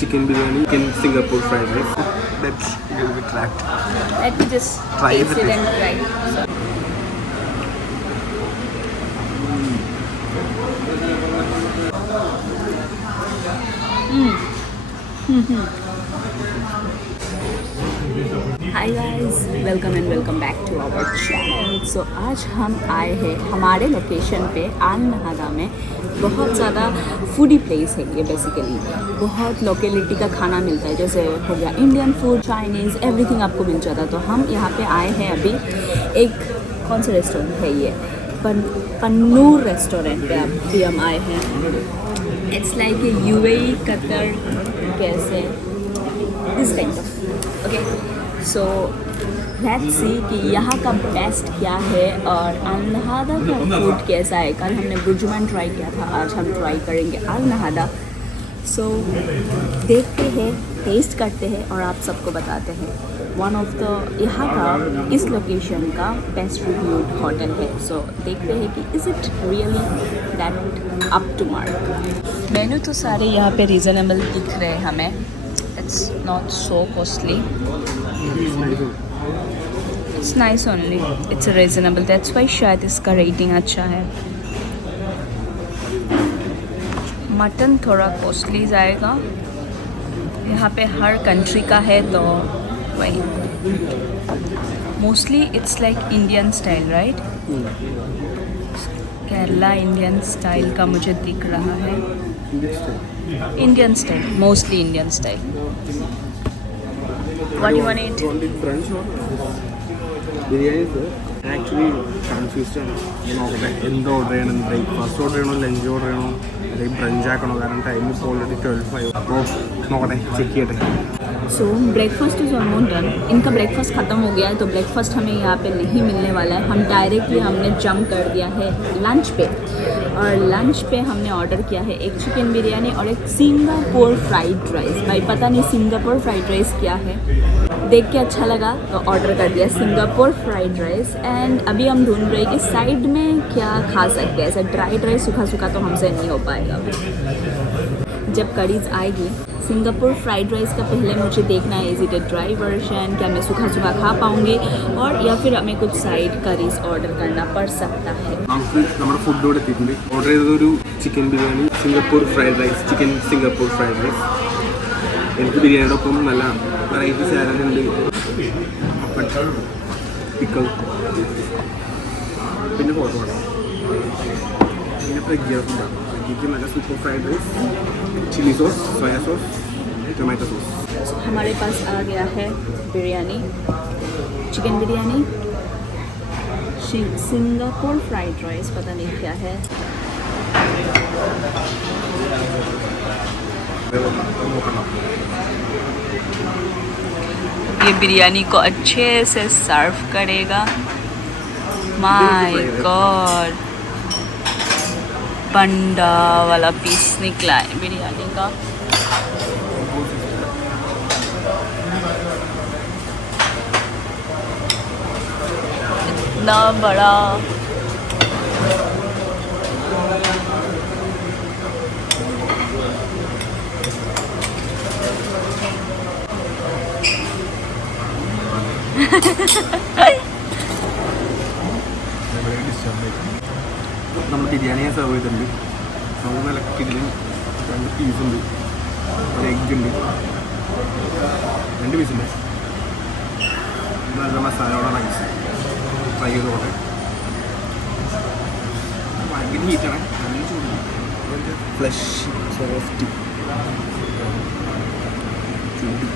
chicken biryani, chicken Singapore fried rice. That's a little bit cracked. Let me just Try taste it. it and try. Hi guys, welcome and welcome back to our channel. So आज हम आए हैं हमारे location पे आल नहादा में। बहुत ज़्यादा foodie place है ये। बेसिकली बहुत लोकेलिटी का खाना मिलता है, जैसे हो गया इंडियन फूड, चाइनीज़, एवरीथिंग आपको मिल जाता है। तो हम यहाँ पे आए हैं अभी। एक कौन सा रेस्टोरेंट है ये? पन्नूर रेस्टोरेंट पे अभी हम आए हैं। It's like a UAE, Qatar, कैसे this kind of. Okay, so let's see कि यहाँ का बेस्ट क्या है और अल नहादा का फूड कैसा है। कल हमने बुर्जुमान ट्राई किया था, आज हम ट्राई करेंगे अल नहादा। सो देखते हैं, टेस्ट करते हैं और आप सबको बताते हैं। वन ऑफ द यहाँ का इस लोकेशन का बेस्ट रिव्यूड होटल है। सो देखते हैं कि is it really that up to mark. Menu तो सारे यहाँ पे रीज़नेबल दिख रहे हैं हमें। It's not so costly, it's nice only, it's reasonable, that's why शायद इसका रेटिंग अच्छा है। मटन थोड़ा कॉस्टली जाएगा, यहाँ पे हर कंट्री का है तो वही। Mostly it's like Indian style, right? Kerala Indian style का मुझे दिख रहा है। Indian style, mostly Indian style. What do you want to eat? French or biryani sir? Actually confused ആണ്. എന്ത് ഓർഡർ ചെയ്യണം? ബ്രേക്ക്ഫാസ്റ്റ് ഓർഡർ ചെയ്യണോ, ലഞ്ച് ഓർഡർ ചെയ്യണോ, അല്ലെങ്കിൽ ബ്രഞ്ച് ആക്കണോ? കാരണം ടൈം ഇപ്പോൾ ഓൾറെഡി 12:05। അപ്പോൾ നോക്കട്ടെ, ചെക്ക് ചെയ്യട്ടെ। सो ब्रेकफास्ट इज़ ऑलमोस्ट डन। इनका ब्रेकफास्ट ख़त्म हो गया है तो ब्रेकफास्ट हमें यहाँ पे नहीं मिलने वाला है। हम डायरेक्टली हमने जंप कर दिया है लंच पे, और लंच पे हमने ऑर्डर किया है एक चिकन बिरयानी और एक सिंगापुर फ्राइड राइस। भाई पता नहीं सिंगापुर फ्राइड राइस क्या है, देख के अच्छा लगा तो ऑर्डर कर दिया सिंगापुर फ्राइड राइस। एंड अभी हम ढूंढ रहे हैं कि साइड में क्या खा सकते हैं। ऐसा ड्राई ड्राई सूखा सूखा तो हमसे नहीं हो पाएगा। जब करीज आएगी सिंगापुर फ्राइड राइस का पहले मुझे देखना है, is it a dry version, क्या मैं सूखा सूखा खा पाऊँगी, और या फिर हमें कुछ साइड करीज ऑर्डर करना पड़ सकता है। നമുക്ക് നമ്മുടെ ഫുഡ് ഇവിടെ എത്തിയിട്ടുണ്ട്। ഓർഡർ ചെയ്തതൊരു chicken biryani, Singapore fried rice, chicken Singapore fried rice. എനിക്ക് ബിരിയാണിയുടെ ഒപ്പം നല്ല വെറൈറ്റി സാലഡ് ഉണ്ട്, പിക്കൽ, പിന്നെ ഫോട്ടോ വേണം, പിന്നെ പ്രഗ്യക്ക് നല്ല super fried rice, chilli sauce, soya sauce, tomato sauce. हमारे पास आ गया है biryani, chicken biryani, Singapore fried rice, पता नहीं क्या है। ये बिरयानी को अच्छे से सर्व करेगा। माय गॉड, बंडा वाला पीस निकला है बिरयानी का। इतना बड़ा, നമ്മൾ ബിരിയാണിയെ സെർവ് ചെയ്തിട്ടുണ്ട്. നമുക്ക് നല്ല കിടിലും 2 പീസുണ്ട്, ഒരു എഗ് ഉണ്ട്, 2 പീസുണ്ട്. നല്ല മസാലയോടെ റൈസ് ഫ്രൈ ചെയ്ത് പോട്ടെ. ഭയങ്കര ഹീറ്റാണ്, നല്ല ചൂട്, ഫ്ലഷ് സോഫ്റ്റ് ചൂട്.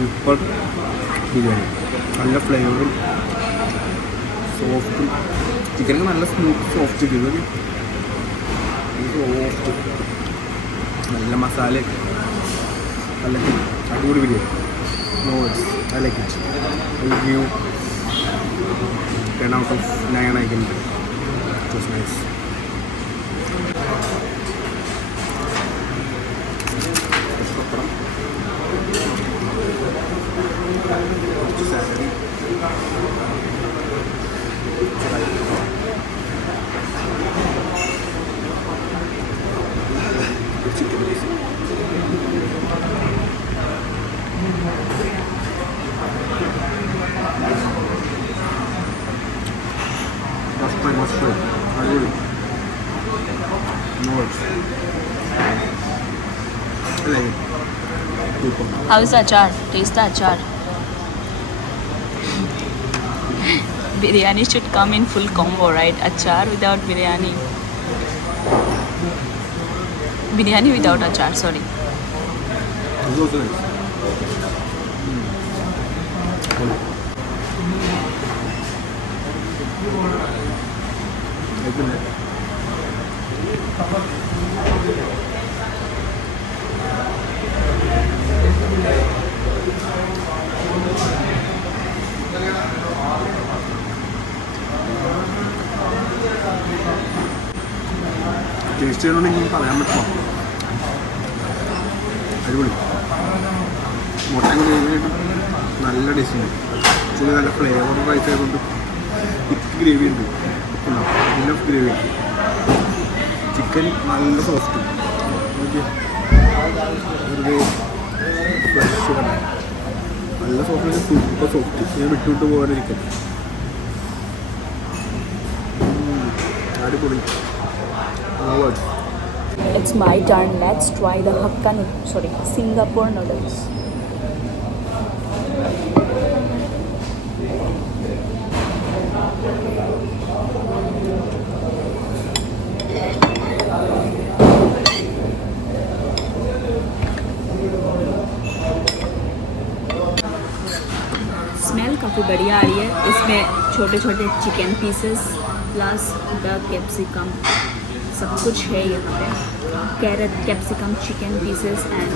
സൂപ്പർ ബിരിയാണി, നല്ല ഫ്ലേവറും സോഫ്റ്റും. ചിക്കനൊക്കെ നല്ല സ്മൂത്ത് സോഫ്റ്റ് ചിക്കൻ, സോഫ്റ്റ്, നല്ല മസാല, നല്ല അടിപൊളി biryani. No words, I like it. I will give 10 out of 9 I can give. It was nice. like super. How is the achar? Taste the achar. Biryani should come in full combo, right? Achar without biryani. Biryani without achar, sorry. It's also nice. Isn't it? Taste ചെയ്യണമെങ്കിൽ പറയാൻ പറ്റുമോ? അടിപൊളി. മുട്ട ഗ്രേവിയായിട്ട് നല്ല taste ഉണ്ട്. Actually നല്ല flavour rice ആയതുകൊണ്ട് തിക്ക് gravy ഉണ്ട്. Enough gravy. ചിക്കൻ നല്ല സോഫ്റ്റ്. വെറുതെ ഫ്രഷ് നല്ല സോഫ്റ്റ്, സൂപ്പർ സോഫ്റ്റ്. ഞാൻ വിട്ടുവിട്ട് പോകാൻ ചിക്കൻ അടിപൊളി. It's my turn. Let's try the Singapore noodles. Smell काफ़ी बढ़िया आ रही है. इसमें छोटे छोटे chicken pieces plus the capsicum सब कुछ है यहाँ पे. Carrot, capsicum, chicken pieces and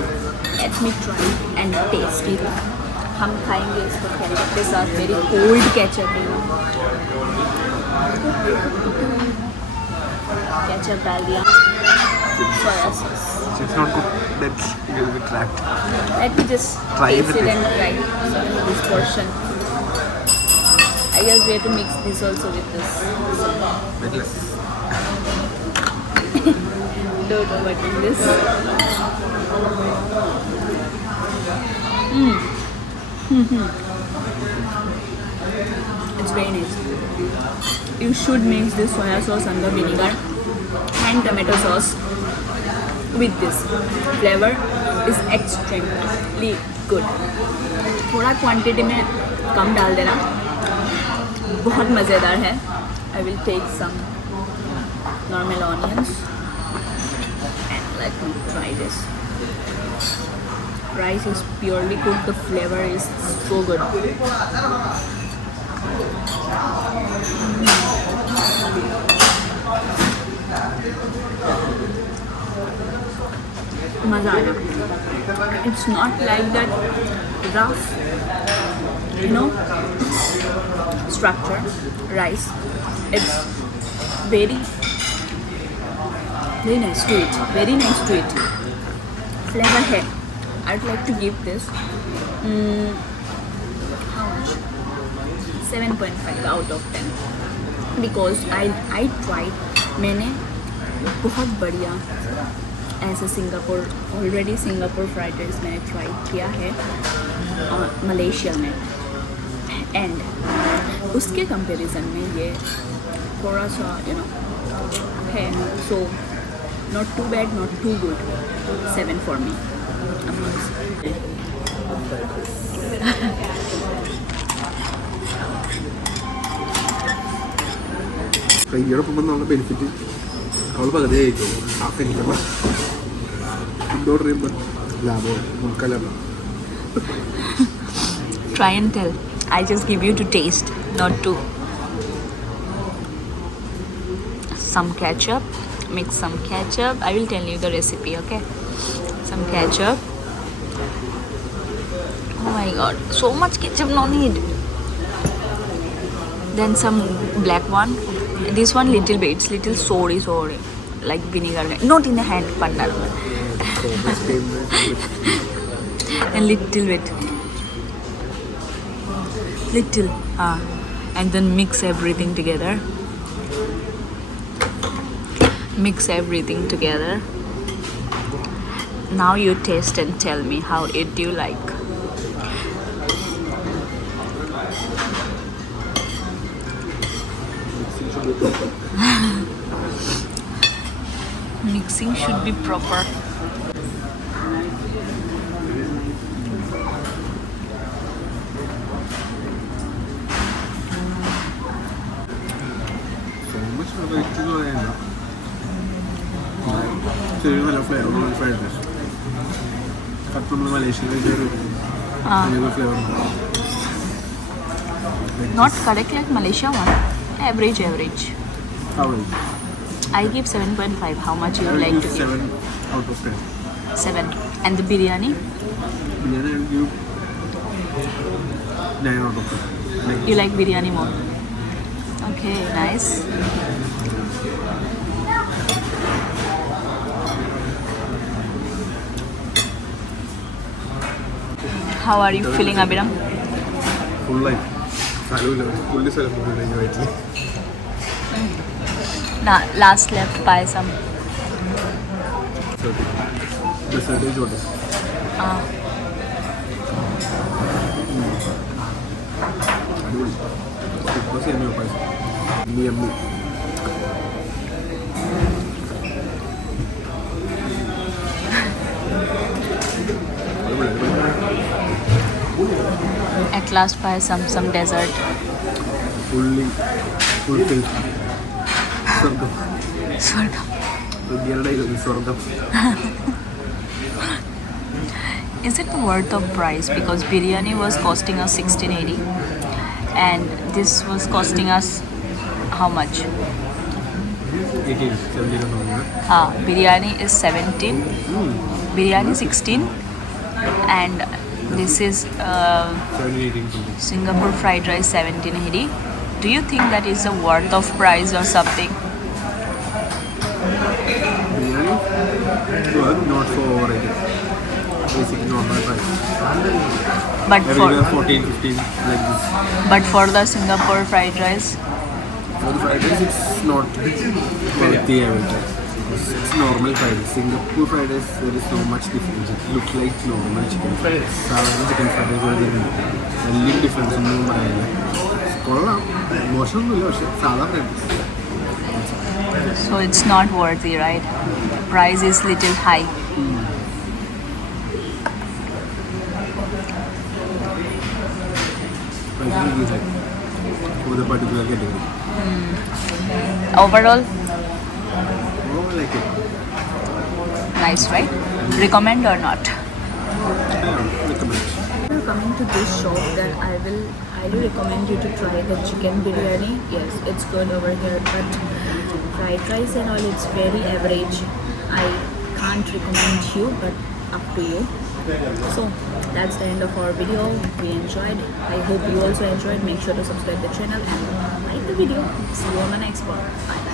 let me try and taste it. हम खाएंगे इसको केचप के साथ. वेरी कोल्ड केचप है. केचप डाल दिया. Soya sauce. It's not good. Let's get it tracked. Let me just Try taste with it it. and try this portion. I guess we have to mix this also with this. Bit less. Don't know what is this. It's very nice. You should mix this soya sauce and the vinegar and tomato sauce with this. Flavor is extremely good. थोड़ा quantity में कम डाल देना. बहुत मज़ेदार है. I will take some normal onions and let me try this. Rice is purely cooked. The flavor is so good. मज़ा आया. It's not like that rough, structure rice. It's very nice to eat. Very nice to eat. Flavor है. I'd like to give this how much? 7.5 out of 10 because I tried. मैंने बहुत बढ़िया ऐसे Singapore fried rice मैंने try किया है Malaysia में. And उसके कंपैरिजन में ये थोड़ा सा है. सो not too bad, not too good. 7 for me, of course. കയ്യോടൊപ്പം വന്നുള്ള ബെനിഫിറ്റ് അവൾ പകുതി കഴിക്കും. ഹാഫ് എനിക്കുള്ള ഫുഡ് ഓർഡർ ചെയ്യുമ്പോൾ ലാഭം മുൻകലാണ്. Try and tell. I just give you to taste, not to. Some ketchup. Mix some ketchup. I will tell you the recipe, okay? Some ketchup. Oh my god, so much ketchup, no need. Then some black one. This one little bit, it's little sorry, like vinegar. Not in the hand, pandar. A little bit. Little. And then mix everything together. Mix everything together. Now you taste and tell me how it do you like. Mixing should be proper. ശരിക്കും നല്ല flavour fried rice correct നമ്മൾ മലേഷ്യയിലേക്ക് ഒരു flavour Not correct like Malaysia one. Average. I give 7.5. How much you would like to give? 7 out of 10. 7. And the biryani? Biryani I give 9 out of 10. You like biryani more? Okay, nice. How are you feeling, Abhiram? Full life. Fully celebrated. Last left payasam. Percentage what is? What's your price? Yummy. At last payasam, some dessert. Fulfilled. Swargam. Swargam. Is it worth of price? Because biryani was costing us 1680 and this was costing us how much? 18, 17 or something. Biryani is 17, biryani 16 and this is 17, 18 something. Singapore fried rice 1780. Do you think that is a worth of price or something? Biryani? Well, not so overrated. Basic normal price. But Everywhere 14, 15 like this. But for the Singapore fried rice? For the fried rice it's not worthy I will say. It's normal fried rice. Singapore fried rice there is so much difference. It looks like normal chicken fried rice. Saധാരണ chicken fried rice വലിയ difference ഒന്നും പറയാനില്ല. കൊള്ളാം മോശമൊന്നുമില്ല പക്ഷെ സാധാ fried rice. So it's not worthy, right? Price is little high. Pricing is like for the particular category. Overall, Oh, I like it. nice, right? Recommend or not? Yeah, recommend. If you're coming to this shop, then I will highly recommend you to try the chicken biryani. Yes, it's good over here, but fried rice and all, it's very average. I can't recommend you, but up to you. So that's the end of our video. We enjoyed. I hope you also enjoyed. Make sure to subscribe the channel and like the video. See you on the next one. Bye.